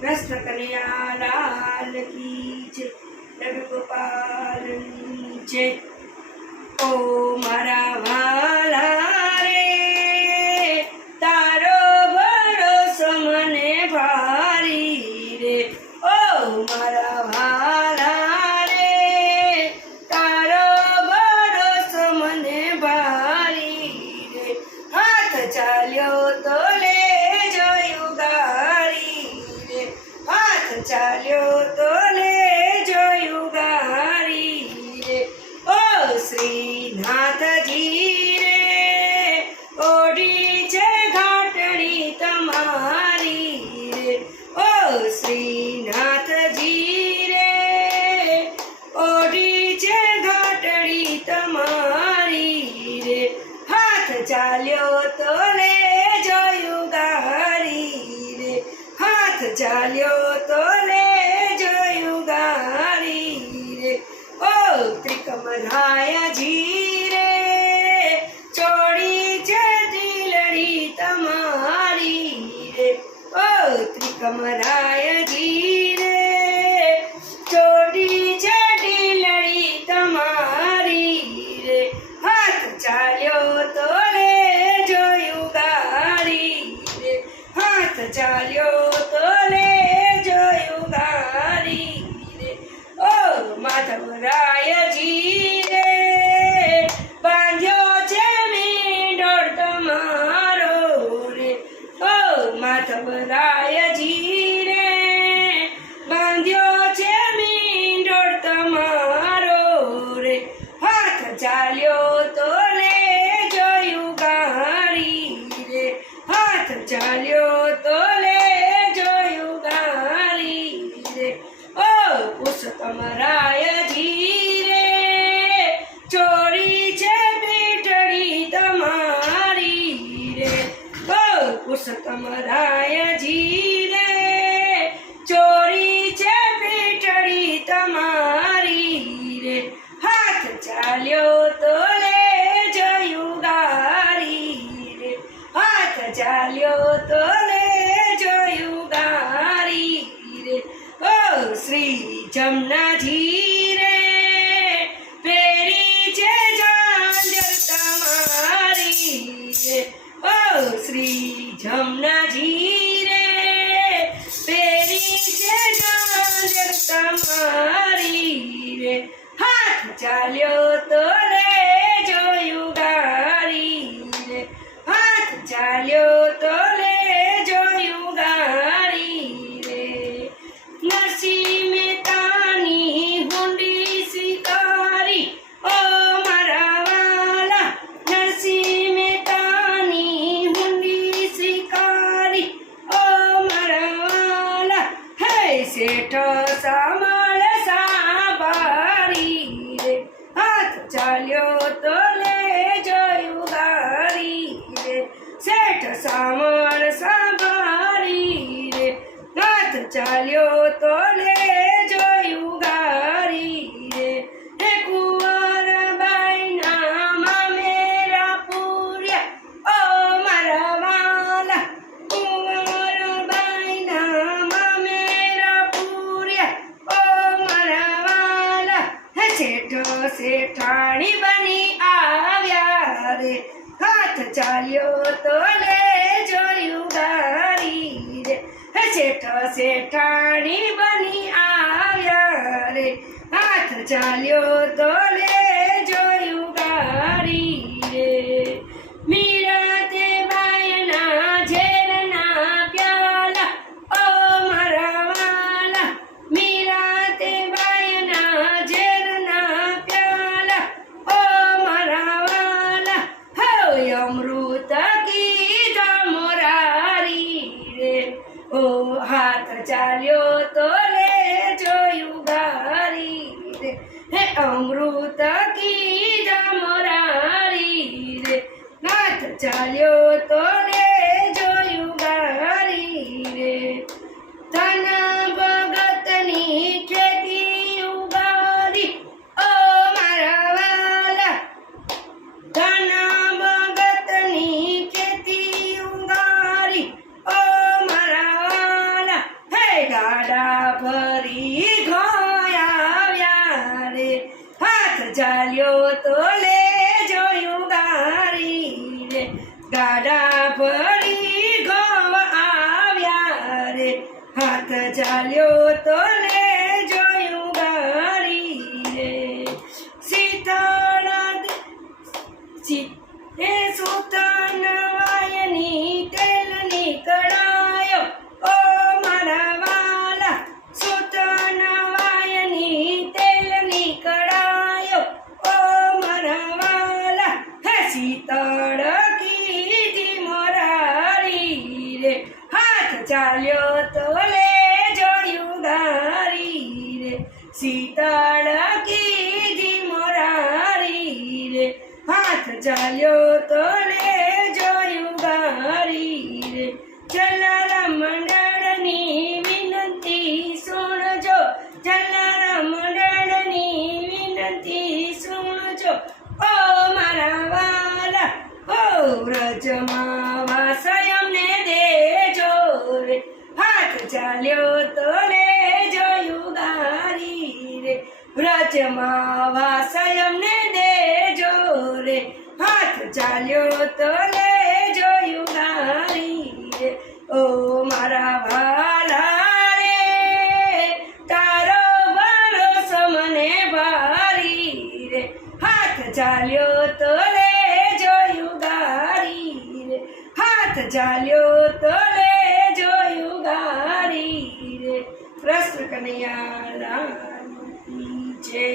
कृष्ण कन्हैया लाल की जय। लड्डू गोपाल की जय। ओ मारा वाला रे तारो भरोસો મને ભારી રે। ओ मारा वाला रे तारो भरोસો મને ભારી रे। हाथ चाल्यो तो ले જોયું ગાડી રે। हाथ चाल्यो तो ले જોયું ગાડી રે। ओ श्रीनाथजी रे ओढ़ी छे घाटड़ी तमारी रे। ओ श्रीनाथजी रे ओढ़ी छे घाटड़ी तमारी रे। हाथ चाल्यो तो ले જોયું ગાડી રે। हाथ चाल्यो तो ले જોયું ગાડી રે। ओ त्रिकमरायजी रे ચોડી છે ઢીલડી તમારી રે। ओ त्रिकमरायजी रे ચોડી છે ઢીલડી તમારી રે। हाथ ચાલ્યો તો લે જોયું ગાડી રે। हाथ ચાલ્યો તો લે જોયું ગાડી રે। ओ माधवरायजी रे बांध्यो छे मींडोळ तमारो रे। ओ माधवरायजी रे बांध्यो छे मींडोळ तमारो रे। हाथ चाल्यो तो ले જોયું ગાડી રે। हाथ चाल्यो तो ले જોયું ગાડી રે। ओ पुरुषोत्तमरायजी रे ચોરી છે પીઠડી તમારી રે। ओ पुरुषोत्तमरायजी रे ચોરી છે પીઠડી તમારી રે। हाथ ચાલ્યો તો લે જોયું ગાડી રે। हाथ ચાલ્યો તો લે જોયું ગાડી રે। ओ श्री जमनाजी रे पेरी छे झांझर तमारी रे। ओ श्री जमनाजी रे पेरी छे झांझर तमारी रे। हाथ चाल्यो तो ले જોયું ગાડી રે। हाथ चाल्यो तो ले જોયું ગાડી રે। नरसिंह मेहतानी हुंडी स्वीकारी ओ मारा वाला। नरसिंह मेहतानी हुंडी स्वीकारी ओ मारा वाला। हे सेठ सामळ साबारी रे। हाथ चाल्यो तो ले જોયું ગાડી રે। सेठ सामळ साबारी रे। हाथ चाल्यो तो ले જોયું ગાડી રે। हे कुंवर बाईना मामेरा पूर्या ओ मारा वाला। कुंवर बाईना मामेरा पूर्या ओ मारा वाला। हे सेठ सेठाणी बनी આવ્યા રે। हाथ चाल्यो तो ले જોયું ગાડી રે। सेठ सेठाणी बनी આવ્યા रे। हाथ चाल्यो तो ले જોયું ગાડી रे। मीरा ते बायना ઝેરના પ્યાલા ओ मारा वाला। मीरा ते बायना ઝેરના प्याला ओ मारा वाला। हो अमृत कीधा मोरारी रे। ओ हाथ चाल्यो तो ले જોયું ગાડી રે। हे अमृत कीधा मोरारी रे। हाथ चाल्यो तो ले જોયું ગાડી રે। ધન ભગતની ખેતી ઉગાડી ओ मारा वाला। ધન ભગતની ખેતી ઉગાડી ओ मारा वाला। हे હાથ ચાલ્યો તો લે જોયું ગારી રે એ સુતન વાયની તેલની કડાયો ઓ મારા વાલા સુતન વાયની તેલની કડાયો ઓ મારા વાલા હે શીતળ કીધી મોરારી રે હાથ ચાલ્યો તો લે જોયું ગારી રે શીતળ કીધી મોરારી રે હાથ ચાલ્યો તો લે જોયું ગારી રે જલારામ મંડળની વિનંતી સુણજો જલારામ મંડળની વિનંતી સુણજો ઓ મારા વાલા ઓ વ્રજમાં વાસ અમને દેજો રે હાથ ચાલ્યો તો લે જોયું ગારી રે વ્રજમાં વાસ અમને દેજો રે હાથ ચાલ્યો તો લે જોયું ગારી રે ઓ મારા વાલા રે તારો ભરોસો મને ભારી રે હાથ ચાલ્યો તો લે જોયું ગારી રે હાથ ચાલ્યો તો લે જોયું ગારી રે કૃષ્ણ કનૈયા લાલ કી જય